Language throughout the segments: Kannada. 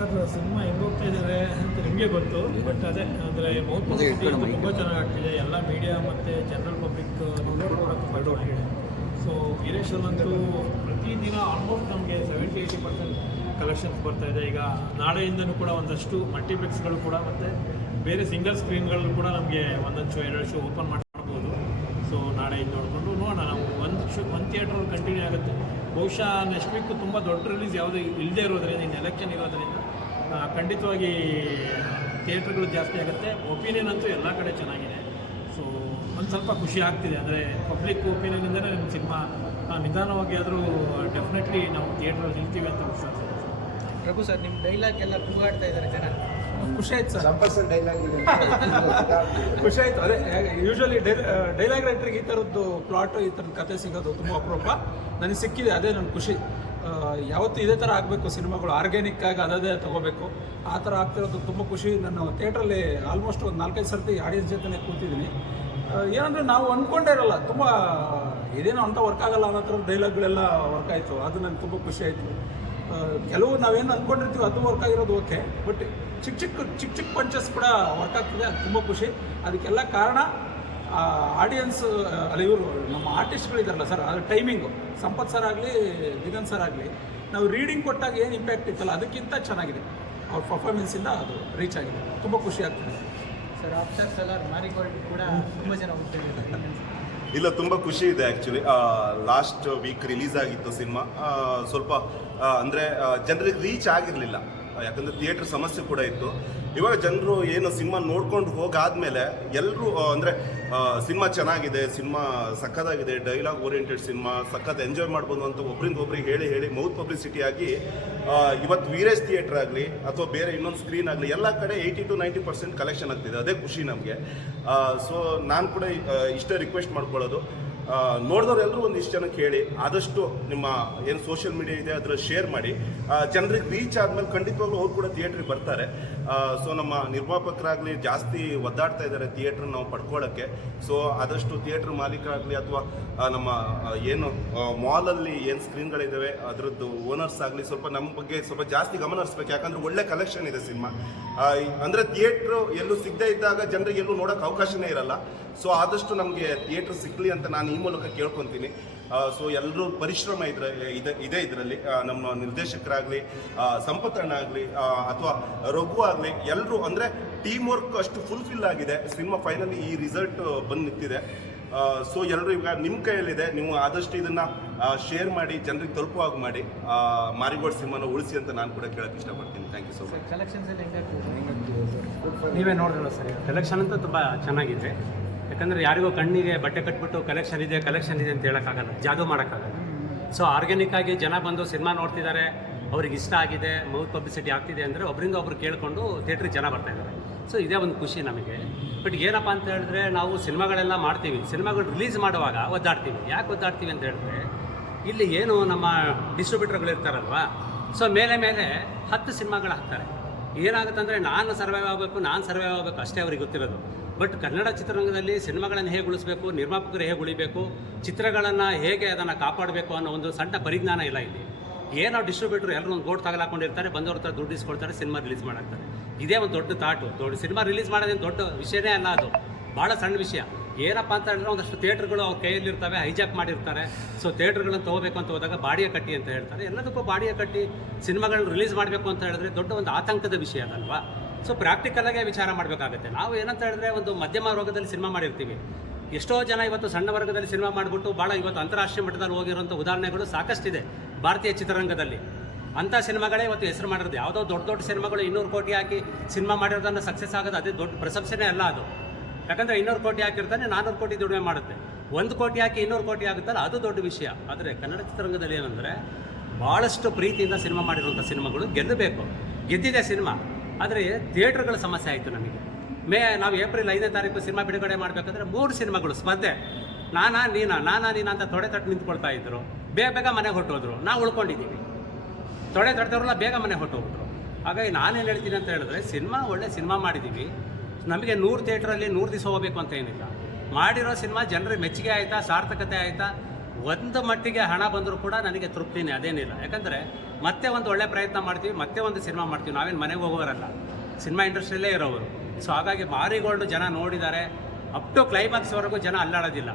ಸರ್ ಸಿನಿಮಾ ಹೆಂಗ್ ಹೋಗ್ತಾ ಇದ್ದಾರೆ ಅಂತ ನಿಮಗೆ ಗೊತ್ತು ಬಟ್ ಅದೇ ಅಂದರೆ ಮೌತ್ ತುಂಬ ಚೆನ್ನಾಗಿ ಆಗ್ತಿದೆ ಎಲ್ಲ ಮೀಡಿಯಾ ಮತ್ತು ಜನರಲ್ ಪಬ್ಲಿಕ್ ನೋಡೋಕೆ ಆಗಿದೆ ಸೊ ವೀರೇಶ್ವರಂತೂ ಪ್ರತಿದಿನ ಆಲ್ಮೋಸ್ಟ್ ನಮಗೆ ಸೆವೆಂಟಿ ಏಯ್ಟಿ ಪರ್ಸೆಂಟ್ ಕಲೆಕ್ಷನ್ಸ್ ಬರ್ತಾ ಇದೆ. ಈಗ ನಾಳೆಯಿಂದನೂ ಕೂಡ ಒಂದಷ್ಟು ಮಲ್ಟಿಪ್ಲೆಕ್ಸ್ಗಳು ಕೂಡ ಮತ್ತು ಬೇರೆ ಸಿಂಗಲ್ ಸ್ಕ್ರೀನ್ಗಳು ಕೂಡ ನಮಗೆ ಒಂದೊಂದು ಶೋ ಎರಡು ಶೋ ಓಪನ್ ಮಾಡ್ಬೋದು ಸೊ ನಾಳೆಯಿಂದ ನೋಡಿಕೊಂಡು ನೋಡೋಣ. ನಾವು ಒಂದು ಶೋ ಒಂದು ಥಿಯೇಟ್ರಲ್ಲಿ ಕಂಟಿನ್ಯೂ ಆಗುತ್ತೆ. ಬಹುಶಃ ನೆಕ್ಸ್ಟ್ ವೀಕ್ ತುಂಬ ದೊಡ್ಡ ರಿಲೀಸ್ ಯಾವುದೇ ಇಲ್ಲದೆ ಇರೋದ್ರಿಂದ ಇನ್ನು ಎಲೆಕ್ಷನ್ ಇರೋದ್ರಿಂದ ಖಂಡಿತವಾಗಿ ಥಿಯೇಟ್ರ್ಗಳು ಜಾಸ್ತಿ ಆಗುತ್ತೆ. ಒಪಿನಿಯನ್ ಅಂತೂ ಎಲ್ಲ ಕಡೆ ಚೆನ್ನಾಗಿದೆ. ಸೊ ಒಂದು ಸ್ವಲ್ಪ ಖುಷಿ ಆಗ್ತಿದೆ. ಅಂದರೆ ಪಬ್ಲಿಕ್ ಒಪಿನಿಯನಿಂದಲೇ ನಮ್ಮ ಸಿನಿಮಾ ನಿಧಾನವಾಗಿ ಆದರೂ ಡೆಫಿನೆಟ್ಲಿ ನಾವು ಥಿಯೇಟ್ರಲ್ಲಿ ನಿಲ್ತೀವಿ ಅಂತ ವಿಶ್ವಾಸ ಇದೆ. ಪ್ರಭು ಸರ್ ನಿಮ್ಮ ಡೈಲಾಗ್ ಎಲ್ಲ ಕೂಗಾಡ್ತಾ ಇದ್ದಾರೆ ಜನ. ಖುಷಿ ಆಯ್ತು ಸರ್. ಸಂಪರ್ಸನ್ ಡೈಲಾಗ್ ಖುಷಿ ಆಯ್ತು. ಅದೇ ಯೂಶಲಿ ಡೈಲಾಗ್ ರೈಟ್ರಿಗೆ ಈ ಥರದ್ದು ಪ್ಲಾಟ್ ಈ ಥರದ ಕತೆ ಸಿಗೋದು ತುಂಬ ಅಪರೂಪ. ನನಗೆ ಸಿಕ್ಕಿದೆ. ಅದೇ ನನ್ನ ಖುಷಿ. ಯಾವತ್ತೂ ಇದೇ ಥರ ಆಗಬೇಕು ಸಿನಿಮಾಗಳು. ಆರ್ಗ್ಯಾನಿಕ್ ಆಗಿ ಅದೇ ತಗೋಬೇಕು. ಆ ಥರ ಆಗ್ತಿರೋದು ತುಂಬ ಖುಷಿ. ನಾನು ಥಿಯೇಟ್ರಲ್ಲಿ ಆಲ್ಮೋಸ್ಟ್ ಒಂದು ನಾಲ್ಕೈದು ಸರ್ತಿ ಆಡಿಯನ್ಸ್ ಜೊತೆ ಕೂತಿದ್ದೀನಿ. ಏನಂದರೆ ನಾವು ಅಂದ್ಕೊಂಡೇ ಇರಲ್ಲ. ತುಂಬ ಇದೇನೋ ಅಂತ ವರ್ಕ್ ಆಗಲ್ಲ ಅನ್ನೋ ಥರ ಡೈಲಾಗ್ಗಳೆಲ್ಲ ವರ್ಕ್ ಆಯಿತು. ಅದು ನನಗೆ ತುಂಬ ಖುಷಿ ಆಯಿತು. ಕೆಲವು ನಾವೇನು ಅಂದ್ಕೊಂಡಿರ್ತೀವಿ ಅದು ವರ್ಕ್ ಆಗಿರೋದು ಓಕೆ ಬಟ್ ಚಿಕ್ಕ ಚಿಕ್ಕ ಚಿಕ್ಕ ಚಿಕ್ಕ ಪಂಚಸ್ ಕೂಡ ವರ್ಕ್ ಆಗ್ತಿದೆ. ಅದು ತುಂಬ ಖುಷಿ. ಅದಕ್ಕೆಲ್ಲ ಕಾರಣ ಆಡಿಯನ್ಸ್ ಅಲ್ಲಿ ಇವರು ನಮ್ಮ ಆರ್ಟಿಸ್ಟ್ಗಳಿದಾರಲ್ಲ ಸರ್ ಅದ್ರ ಟೈಮಿಂಗು ಸಂಪತ್ ಸರ್ ಆಗಲಿ ದಿಗಂತ್ ಸರ್ ಆಗಲಿ ನಾವು ರೀಡಿಂಗ್ ಕೊಟ್ಟಾಗ ಏನು ಇಂಪ್ಯಾಕ್ಟ್ ಇತ್ತಲ್ಲ ಅದಕ್ಕಿಂತ ಚೆನ್ನಾಗಿದೆ. ಅವ್ರ ಪರ್ಫಾರ್ಮೆನ್ಸಿಂದ ಅದು ರೀಚ್ ಆಗಿದೆ. ತುಂಬ ಖುಷಿ ಆಗ್ತದೆ. ಸರ್ ಆಫ್ಟರ್ ಸಲಾರ್ ಮಾರಿಗೋಲ್ಡ್ ಕೂಡ ತುಂಬ ಜನ ಇಲ್ಲ ತುಂಬ ಖುಷಿ ಇದೆ ಆ್ಯಕ್ಚುಲಿ ಲಾಸ್ಟ್ ವೀಕ್ ರಿಲೀಸ್ ಆಗಿತ್ತು ಸಿನಿಮಾ. ಸ್ವಲ್ಪ ಅಂದರೆ ಅಂದ್ರೆ ಜನರಿಗೆ ರೀಚ್ ಆಗಿರಲಿಲ್ಲ. ಯಾಕಂದ್ರೆ ಥಿಯೇಟರ್ ಸಮಸ್ಯೆ ಕೂಡ ಇತ್ತು. ಇವಾಗ ಜನರು ಏನು ಸಿನಿಮಾ ನೋಡ್ಕೊಂಡು ಹೋಗಾದ್ಮೇಲೆ ಎಲ್ಲರೂ ಅಂದರೆ ಸಿನಿಮಾ ಚೆನ್ನಾಗಿದೆ, ಸಿನಿಮಾ ಸಖತ್ತಾಗಿದೆ ಡೈಲಾಗ್ ಓರಿಯೆಂಟೆಡ್ ಸಿನಿಮಾ, ಸಖತ್ ಎಂಜಾಯ್ ಮಾಡ್ಬೋದು ಅಂತ ಒಬ್ರಿಂದ ಒಬ್ರಿಗೆ ಹೇಳಿ ಹೇಳಿ ಮೌತ್ ಪಬ್ಲಿಸಿಟಿ ಆಗಿ ಇವತ್ತು ವೀರೇಶ್ ಥಿಯೇಟರ್ ಆಗಲಿ ಅಥವಾ ಬೇರೆ ಇನ್ನೊಂದು ಸ್ಕ್ರೀನ್ ಆಗಲಿ ಎಲ್ಲ ಕಡೆ eighty to ninety percent collection ಆಗ್ತಿದೆ. ಅದೇ ಖುಷಿ ನಮಗೆ. ಸೊ ನಾನು ಕೂಡ ಇಷ್ಟೇ ರಿಕ್ವೆಸ್ಟ್ ಮಾಡ್ಕೊಳ್ಳೋದು. ಆ, ನೋಡಿದವ್ರು ಎಲ್ಲರೂ ಒಂದಿಷ್ಟು ಜನಕ್ಕೆ ಹೇಳಿ ಆದಷ್ಟು ನಿಮ್ಮ ಏನು ಸೋಷಿಯಲ್ ಮೀಡಿಯಾ ಇದೆ ಅದರ ಶೇರ್ ಮಾಡಿ. ಜನರಿಗೆ ರೀಚ್ ಆದಮೇಲೆ ಖಂಡಿತವಾಗ್ಲೂ ಅವ್ರು ಕೂಡ ಥಿಯೇಟ್ರಿಗೆ ಬರ್ತಾರೆ. ಸೊ ನಮ್ಮ ನಿರ್ಮಾಪಕರಾಗಲಿ ಜಾಸ್ತಿ ಒದ್ದಾಡ್ತಾ ಇದ್ದಾರೆ ಥಿಯೇಟ್ರ್ ನಾವು ಪಡ್ಕೊಳ್ಳೋಕ್ಕೆ ಸೊ ಆದಷ್ಟು ಥಿಯೇಟ್ರ್ ಮಾಲೀಕರಾಗಲಿ ಅಥವಾ ನಮ್ಮ ಏನು ಮಾಲಲ್ಲಿ ಏನು ಸ್ಕ್ರೀನ್ಗಳಿದ್ದಾವೆ ಅದರದ್ದು ಓನರ್ಸ್ ಆಗಲಿ ಸ್ವಲ್ಪ ನಮ್ಮ ಬಗ್ಗೆ ಸ್ವಲ್ಪ ಜಾಸ್ತಿ ಗಮನ ಹರಿಸ್ಬೇಕು. ಯಾಕಂದ್ರೆ ಒಳ್ಳೆ ಕಲೆಕ್ಷನ್ ಇದೆ ಸಿನಿಮಾ. ಅಂದರೆ ಥಿಯೇಟ್ರು ಎಲ್ಲೂ ಸಿಗದೇ ಇದ್ದಾಗ ಜನರಿಗೆ ಎಲ್ಲೂ ನೋಡೋಕೆ ಅವಕಾಶನೇ ಇರಲ್ಲ. ಸೊ ಆದಷ್ಟು ನಮಗೆ ಥಿಯೇಟ್ರ್ ಸಿಗಲಿ ಅಂತ ನಾನು ಮೂಲಕ ಕೇಳ್ಕೊತೀನಿ. ಸೊ ಎಲ್ಲರೂ ಪರಿಶ್ರಮ ಇದ್ರ, ಇದೆ ಇದೆ ಇದರಲ್ಲಿ ನಮ್ಮ ನಿರ್ದೇಶಕರಾಗಲಿ ಸಂಪತ್ತಣ್ಣ ಆಗಲಿ ಅಥವಾ ರಘು ಆಗಲಿ ಎಲ್ಲರೂ ಅಂದರೆ ಟೀಮ್ ವರ್ಕ್ ಅಷ್ಟು ಫುಲ್ಫಿಲ್ ಆಗಿದೆ. ಸಿನಿಮಾ ಫೈನಲಿ ಈ ರಿಸಲ್ಟ್ ಬಂದು ನಿಂತಿದೆ. ಸೊ ಎಲ್ಲರೂ ಈಗ ನಿಮ್ಮ ಕೈಯಲ್ಲಿದೆ. ನೀವು ಆದಷ್ಟು ಇದನ್ನು ಶೇರ್ ಮಾಡಿ, ಜನರಿಗೆ ತಲುಪುವಾಗ ಮಾಡಿ ಮಾರಿಗೋಡ್ ಸಿನಿಮಾನ ಉಳಿಸಿ ಅಂತ ನಾನು ಕೂಡ ಕೇಳಕ್ಕೆ ಇಷ್ಟಪಡ್ತೀನಿ. Thank you so much collections ನೀವೇ ನೋಡಿದ್ರಲ್ಲ ಸರ್ ಕಲೆಕ್ಷನ್ ಅಂತ ತುಂಬ ಚೆನ್ನಾಗಿದೆ. ಯಾಕಂದರೆ ಯಾರಿಗೋ ಕಣ್ಣಿಗೆ ಬಟ್ಟೆ ಕಟ್ಬಿಟ್ಟು ಕಲೆಕ್ಷನ್ ಇದೆ ಕಲೆಕ್ಷನ್ ಇದೆ ಅಂತ ಹೇಳೋಕ್ಕಾಗಲ್ಲ ಜಾದು ಮಾಡೋಕ್ಕಾಗಲ್ಲ. ಸೊ ಆರ್ಗ್ಯಾನಿಕ್ ಆಗಿ ಜನ ಬಂದು ಸಿನಿಮಾ ನೋಡ್ತಿದ್ದಾರೆ, ಅವ್ರಿಗೆ ಇಷ್ಟ ಆಗಿದೆ ಮೌತ್ ಪಬ್ಲಿಸಿಟಿ ಆಗ್ತಿದೆ ಅಂದರೆ ಒಬ್ಬರಿಂದ ಒಬ್ರು ಕೇಳಿಕೊಂಡು ಥಿಯೇಟ್ರಿಗೆ ಜನ ಬರ್ತಾ ಇದ್ದಾರೆ. ಸೊ ಇದೇ ಒಂದು ಖುಷಿ ನಮಗೆ. ಬಟ್ ಏನಪ್ಪ ಅಂತ ಹೇಳಿದ್ರೆ ನಾವು ಸಿನಿಮಾಗಳೆಲ್ಲ ಮಾಡ್ತೀವಿ. ಸಿನಿಮಾಗಳು ರಿಲೀಸ್ ಮಾಡುವಾಗ ಒದ್ದಾಡ್ತೀವಿ. ಯಾಕೆ ಒದ್ದಾಡ್ತೀವಿ ಅಂತ ಹೇಳಿದ್ರೆ, ಇಲ್ಲಿ ಏನು ನಮ್ಮ ಡಿಸ್ಟ್ರಿಬ್ಯೂಟರ್ಗಳು ಇರ್ತಾರಲ್ವಾ? ಸೊ ಮೇಲೆ ಮೇಲೆ ಹತ್ತು ಸಿನಿಮಾಗಳು ಹಾಕ್ತಾರೆ. ಏನಾಗುತ್ತೆ ಅಂದರೆ ನಾನು ಸರ್ವೈವ್ ಆಗಬೇಕು, ನಾನು ಸರ್ವೈವ್ ಆಗಬೇಕು ಅಷ್ಟೇ ಅವ್ರಿಗೆ ಗೊತ್ತಿರೋದು. ಬಟ್ ಕನ್ನಡ ಚಿತ್ರರಂಗದಲ್ಲಿ ಸಿನಿಮಾಗಳನ್ನು ಹೇಗೆ ಉಳಿಸ್ಬೇಕು, ನಿರ್ಮಾಪಕರು ಹೇಗೆ ಉಳಿಬೇಕು, ಚಿತ್ರಗಳನ್ನು ಹೇಗೆ ಅದನ್ನು ಕಾಪಾಡಬೇಕು ಅನ್ನೋ ಒಂದು ಸಣ್ಣ ಪರಿಜ್ಞಾನ ಇಲ್ಲ ಇಲ್ಲಿ ಏನೋ ಡಿಸ್ಟ್ರಿಬ್ಯೂಟರ್ ಎಲ್ಲರೂ ಒಂದು ಬೋರ್ಡ್ ತಗಲಾಕೊಂಡಿರ್ತಾರೆ ಬಂದವ್ರ ಹತ್ರ ದುಡ್ಡು ಇಸ್ಕೊಳ್ತಾರೆ, ಸಿನಿಮಾ ರಿಲೀಸ್ ಮಾಡಾಕ್ತಾರೆ. ಇದೇ ಒಂದು ದೊಡ್ಡ ತಾಟು ದೊಡ್ಡ ಸಿನಿಮಾ ರಿಲೀಸ್ ಮಾಡೋದೇನು ದೊಡ್ಡ ವಿಷಯನೇ ಅಲ್ಲ ಅದು. ಭಾಳ ಸಣ್ಣ ವಿಷಯ. ಏನಪ್ಪ ಅಂತ ಹೇಳಿದ್ರೆ ಒಂದಷ್ಟು ಥಿಯೇಟ್ರ್ಗಳು ಅವ್ರ ಕೈಯಲ್ಲಿರ್ತವೆ, ಹೈಜಾಕ್ ಮಾಡಿರ್ತಾರೆ. ಸೊ ಥಿಯೇಟ್ರ್ಗಳನ್ನು ತೊಗೋಬೇಕು ಅಂತ ಹೋದಾಗ ಬಾಡಿಯ ಕಟ್ಟಿ ಅಂತ ಹೇಳ್ತಾರೆ. ಎಲ್ಲದಕ್ಕೂ ಬಾಡಿಯ ಕಟ್ಟಿ ಸಿನಿಮಾಗಳನ್ನ ರಿಲೀಸ್ ಮಾಡಬೇಕು ಅಂತ ಹೇಳಿದ್ರೆ ದೊಡ್ಡ ಒಂದು ಆತಂಕದ ವಿಷಯ ಅದಲ್ವಾ? ಸೊ ಪ್ರಾಕ್ಟಿಕಲಾಗೆ ವಿಚಾರ ಮಾಡಬೇಕಾಗುತ್ತೆ. ನಾವು ಏನಂತ ಹೇಳಿದ್ರೆ ಒಂದು ಮಧ್ಯಮ ವರ್ಗದಲ್ಲಿ ಸಿನಿಮಾ ಮಾಡಿರ್ತೀವಿ. ಎಷ್ಟೋ ಜನ ಇವತ್ತು ಸಣ್ಣ ವರ್ಗದಲ್ಲಿ ಸಿನಿಮಾ ಮಾಡಿಬಿಟ್ಟು ಭಾಳ ಇವತ್ತು ಅಂತಾರಾಷ್ಟ್ರೀಯ ಮಟ್ಟದಲ್ಲಿ ಹೋಗಿರುವಂಥ ಉದಾಹರಣೆಗಳು ಸಾಕಷ್ಟಿದೆ ಭಾರತೀಯ ಚಿತ್ರರಂಗದಲ್ಲಿ. ಅಂಥ ಸಿನಿಮಾಗಳೇ ಇವತ್ತು ಹೆಸರು ಮಾಡಿರೋದು. ಯಾವುದೋ ದೊಡ್ಡ ದೊಡ್ಡ ಸಿನಿಮಾಗಳು ಇನ್ನೂರು ಕೋಟಿ ಹಾಕಿ ಸಿನಿಮಾ ಮಾಡಿರೋದನ್ನು ಸಕ್ಸಸ್ ಆಗೋದು ಅದೇ ದೊಡ್ಡ ಪ್ರಶಂಸೆನೇ ಅಲ್ಲ ಅದು. ಯಾಕಂದರೆ ಇನ್ನೂರು ಕೋಟಿ ಹಾಕಿರ್ತಾನೆ ನಾನ್ನೂರು ಕೋಟಿ ದುಡಿಮೆ ಮಾಡುತ್ತೆ. ಒಂದು ಕೋಟಿ ಹಾಕಿ ಇನ್ನೂರು ಕೋಟಿ ಆಗುತ್ತಲ್ಲ, ಅದು ದೊಡ್ಡ ವಿಷಯ. ಆದರೆ ಕನ್ನಡ ಚಿತ್ರರಂಗದಲ್ಲಿ ಏನಂದರೆ ಭಾಳಷ್ಟು ಪ್ರೀತಿಯಿಂದ ಸಿನಿಮಾ ಮಾಡಿರುವಂಥ ಸಿನಿಮಾಗಳು ಗೆಲ್ಲಬೇಕು ಗೆದ್ದಿದೆ ಸಿನಿಮಾ. ಆದರೆ ಥಿಯೇಟ್ರ್ಗಳ ಸಮಸ್ಯೆ ಆಯಿತು ನಮಗೆ. ಮೇ, ನಾವು ಏಪ್ರಿಲ್ ಐದನೇ ತಾರೀಕು ಸಿನಿಮಾ ಬಿಡುಗಡೆ ಮಾಡಬೇಕಂದ್ರೆ ಮೂರು ಸಿನಿಮಾಗಳು ಸ್ಪರ್ಧೆ. ನಾನಾ, ನೀನಾ ನಾನಾ, ನೀನಾ ಅಂತ ತೊಡೆ ತಟ್ಟು ನಿಂತ್ಕೊಳ್ತಾ ಇದ್ರು. ಬೇಗ ಬೇಗ ಮನೆಗೆ ಹೊಟ್ಟೋದ್ರು ನಾವು ಉಳ್ಕೊಂಡಿದ್ದೀವಿ. ತೊಡೆ ತಟ್ಟದವ್ರಲ್ಲ ಬೇಗ ಮನೆ ಹೊಟ್ಟೋಗ್ಬಿಟ್ರು ಹಾಗಾಗಿ ನಾನೇನು ಹೇಳ್ತೀನಿ ಅಂತ ಹೇಳಿದ್ರೆ, ಸಿನಿಮಾ ಒಳ್ಳೆ ಸಿನಿಮಾ ಮಾಡಿದ್ದೀವಿ. ನಮಗೆ ನೂರು ಥಿಯೇಟ್ರಲ್ಲಿ ನೂರು ದಿವಸ ಹೋಗಬೇಕು ಅಂತ ಏನಿಲ್ಲ. ಮಾಡಿರೋ ಸಿನಿಮಾ ಜನರಿಗೆ ಮೆಚ್ಚುಗೆ ಆಯಿತಾ, ಸಾರ್ಥಕತೆ ಆಯಿತಾ, ಒಂದು ಮಟ್ಟಿಗೆ ಹಣ ಬಂದರೂ ಕೂಡ ನನಗೆ ತೃಪ್ತಿನೇ ಅದೇನಿಲ್ಲ. ಯಾಕಂದರೆ ಮತ್ತೆ ಒಂದು ಒಳ್ಳೆ ಪ್ರಯತ್ನ ಮಾಡ್ತೀವಿ, ಮತ್ತೆ ಒಂದು ಸಿನಿಮಾ ಮಾಡ್ತೀವಿ. ನಾವೇನು ಮನೆಗೆ ಹೋಗೋರಲ್ಲ, ಸಿನಿಮಾ ಇಂಡಸ್ಟ್ರಿಯಲ್ಲೇ ಇರೋರು. ಸೊ ಹಾಗಾಗಿ ಮಾರಿಗೋಲ್ಡ್ ಜನ ನೋಡಿದ್ದಾರೆ ಅಪ್ ಟು ಕ್ಲೈಮ್ಯಾಕ್ಸ್ವರೆಗೂ ಜನ ಅಲ್ಲಾಡೋದಿಲ್ಲ,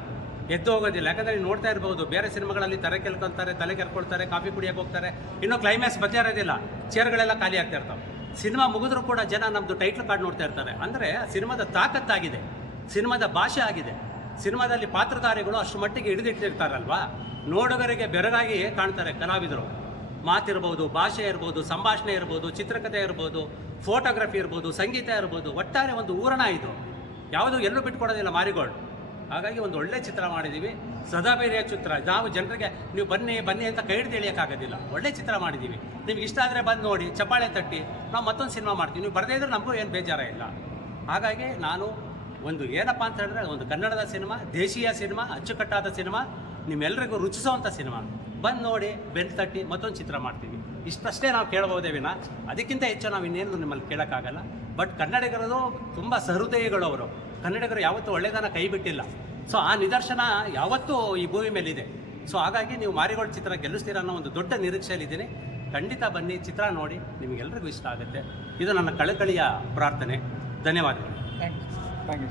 ಎದ್ದು ಹೋಗೋದಿಲ್ಲ. ಯಾಕಂದರೆ ನೀವು ನೋಡ್ತಾ ಇರ್ಬೋದು, ಬೇರೆ ಸಿನಿಮಾಗಳಲ್ಲಿ ತಲೆ ಕೆಲ್ಕೊಳ್ತಾರೆ, ತಲೆ ಕೆರ್ಕೊಳ್ತಾರೆ, ಕಾಫಿ ಕುಡಿಯೋಕೆ ಹೋಗ್ತಾರೆ. ಇನ್ನೂ ಕ್ಲೈಮ್ಯಾಕ್ಸ್ ಬತ್ತೆ ಇರೋದಿಲ್ಲ ಚೇರ್ಗಳೆಲ್ಲ ಖಾಲಿ ಆಗ್ತಾ ಇರ್ತಾವೆ. ಸಿನಿಮಾ ಮುಗಿದ್ರೂ ಕೂಡ ಜನ ನಮ್ಮದು ಟೈಟ್ಲ್ ಕಾರ್ಡ್ ನೋಡ್ತಾ ಇರ್ತಾರೆ. ಅಂದರೆ ಸಿನಿಮಾದ ತಾಕತ್ತಾಗಿದೆ, ಸಿನಿಮಾದ ಭಾಷೆ ಆಗಿದೆ. ಸಿನಿಮಾದಲ್ಲಿ ಪಾತ್ರಧಾರಿಗಳು ಅಷ್ಟು ಮಟ್ಟಿಗೆ ಹಿಡಿದಿಟ್ಟಿರ್ತಾರಲ್ವಾ? ನೋಡುಗರಿಗೆ ಬೆರಗಾಗಿ ಕಾಣ್ತಾರೆ ಕಲಾವಿದರು. ಮಾತಿರ್ಬೋದು, ಭಾಷೆ ಇರ್ಬೋದು, ಸಂಭಾಷಣೆ ಇರ್ಬೋದು, ಚಿತ್ರಕಥೆ ಇರ್ಬೋದು ಫೋಟೋಗ್ರಫಿ ಇರ್ಬೋದು, ಸಂಗೀತ ಇರ್ಬೋದು, ಒಟ್ಟಾರೆ ಒಂದು ಊರಣ ಇದು. ಯಾವುದು ಎಲ್ಲೂ ಬಿಟ್ಕೊಡೋದಿಲ್ಲ ಮಾರಿಗೋಲ್ಡ್. ಹಾಗಾಗಿ ಒಂದು ಒಳ್ಳೆ ಚಿತ್ರ ಮಾಡಿದ್ದೀವಿ. ಸದಾ ಬೇರೆಯ ಚಿತ್ರ. ನಾವು ಜನರಿಗೆ ನೀವು ಬನ್ನಿ ಬನ್ನಿ ಅಂತ ಕೈ ಹಿಡಿದು ಎಳಿಯೋಕ್ಕಾಗೋದಿಲ್ಲ. ಒಳ್ಳೆ ಚಿತ್ರ ಮಾಡಿದ್ದೀವಿ. ನಿಮ್ಗೆ ಇಷ್ಟ ಆದರೆ ಬಂದು ನೋಡಿ, ಚಪ್ಪಾಳೆ ತಟ್ಟಿ, ನಾವು ಮತ್ತೊಂದು ಸಿನಿಮಾ ಮಾಡ್ತೀವಿ. ನೀವು ಬರದೇ ಇದ್ರೆ ನಮಗೂ ಏನು ಬೇಜಾರ ಇಲ್ಲ. ಹಾಗಾಗಿ ನಾನು ಒಂದು ಏನಪ್ಪ ಅಂತ ಹೇಳಿದ್ರೆ, ಒಂದು ಕನ್ನಡದ ಸಿನಿಮಾ, ದೇಶೀಯ ಸಿನಿಮಾ, ಅಚ್ಚುಕಟ್ಟಾದ ಸಿನಿಮಾ ನಿಮ್ಮೆಲ್ಲರಿಗೂ ರುಚಿಸುವಂಥ ಸಿನಿಮಾ. ಬಂದು ನೋಡಿ ಬೆನ್ನು ತಟ್ಟಿ ಮತ್ತೊಂದು ಚಿತ್ರ ಮಾಡ್ತೀವಿ. ಇಷ್ಟಷ್ಟೇ ನಾವು ಕೇಳ್ಬೋದೇ ವಿನ. ಅದಕ್ಕಿಂತ ಹೆಚ್ಚು ನಾವು ಇನ್ನೇನು ನಿಮ್ಮಲ್ಲಿ ಕೇಳೋಕ್ಕಾಗಲ್ಲ. ಬಟ್ ಕನ್ನಡಿಗರದು ತುಂಬ ಸಹೃದಯಿಗಳು ಅವರು ಕನ್ನಡಿಗರು ಯಾವತ್ತೂ ಒಳ್ಳೆಯದನ್ನು ಕೈ ಬಿಟ್ಟಿಲ್ಲ. ಸೊ ಆ ನಿದರ್ಶನ ಯಾವತ್ತೂ ಈ ಭೂಮಿ ಮೇಲಿದೆ. ಸೊ ಹಾಗಾಗಿ ನೀವು ಮಾರಿಗೋಲ್ಡ್ ಚಿತ್ರ ಗೆಲ್ಲಿಸ್ತೀರ ಅನ್ನೋ ಒಂದು ದೊಡ್ಡ ನಿರೀಕ್ಷೆಯಲ್ಲಿದ್ದೀನಿ. ಖಂಡಿತ ಬನ್ನಿ ಚಿತ್ರ ನೋಡಿ ನಿಮಗೆಲ್ಲರಿಗೂ ಇಷ್ಟ ಆಗುತ್ತೆ. ಇದು ನನ್ನ ಕಳಕಳಿಯ ಪ್ರಾರ್ಥನೆ. ಧನ್ಯವಾದಗಳು. Thank you